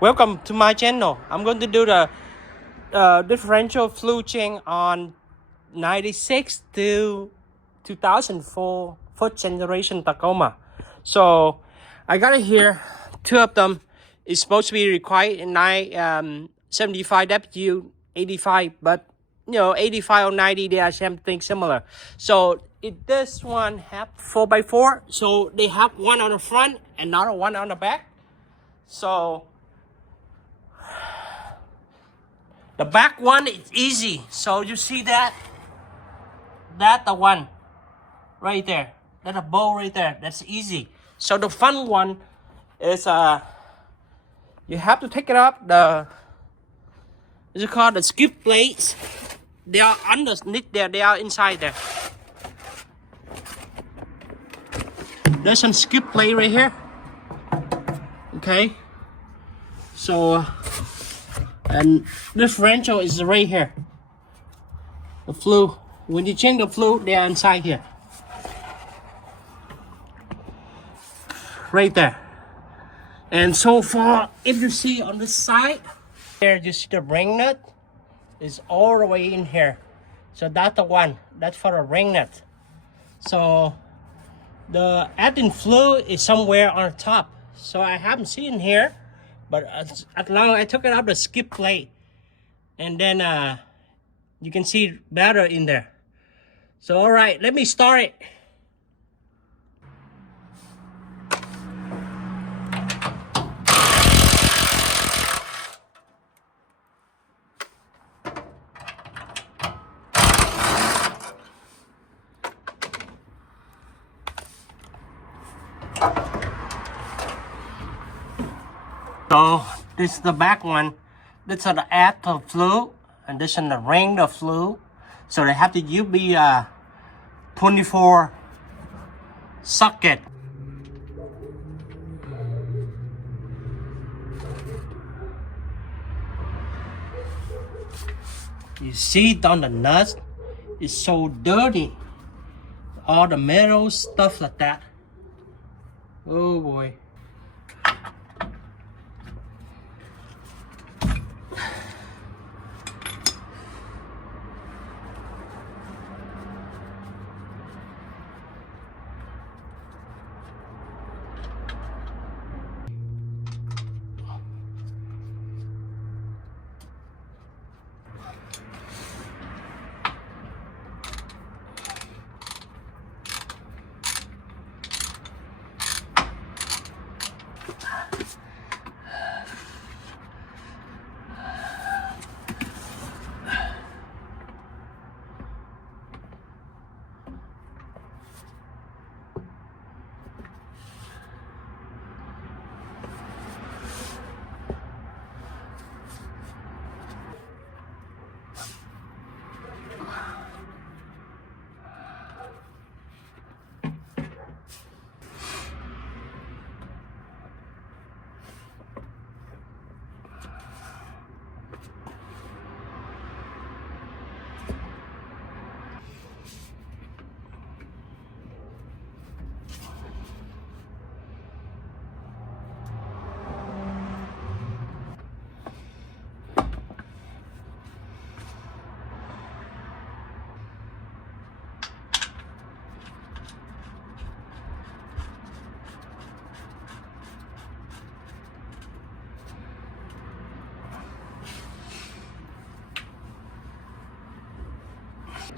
Welcome to my channel. I'm going to do the differential fluid change on 96 to 2004 first generation Tacoma. So I got it here. Two of them is supposed to be required in 75W 85, but 85 or 90 they are something similar. So this one have 4x4, so they have one on the front and another one on the back. So the back one is easy. So you see that the one right there, that a bowl right there, that's easy. So the front one is you have to take it up the, is it called the skip plates? They are underneath there, they are inside there. There's some skip plate right here. Okay, so and differential is right here. The fluid, when you change the fluid, they are inside here, right there. And so far, if you see on the side there, you see the ring nut is all the way in here. So that's the one, that's for the ring nut. So the adding fluid is somewhere on the top. So I haven't seen here, but as long as I took it out the skip plate, and then you can see better in there. So all right, let me start it. So this is the back one. This is the add the fluid, and this is the ring the fluid. So they have to use the 24 socket. You see down the nuts, it's so dirty. All the metal stuff like that. Oh boy.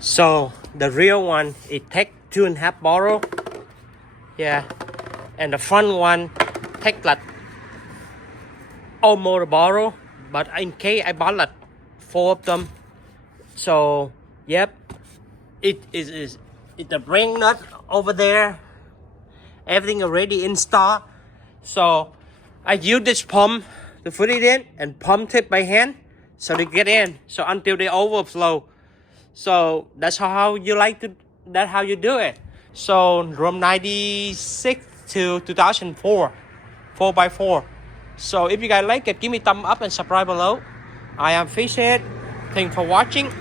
So the real one, it takes 2.5 bottle. Yeah, and the front one take like almost a bottle, but in case I bought like 4 of them. So yep, it is the ring nut over there, everything already installed. So I use this pump to put it in and pump it by hand so they get in, so until they overflow. So that's how you like to, that's how you do it. So from 96 to 2004, 4x4. So if you guys like it, give me a thumb up and subscribe below. I am Fish Head. Thanks for watching.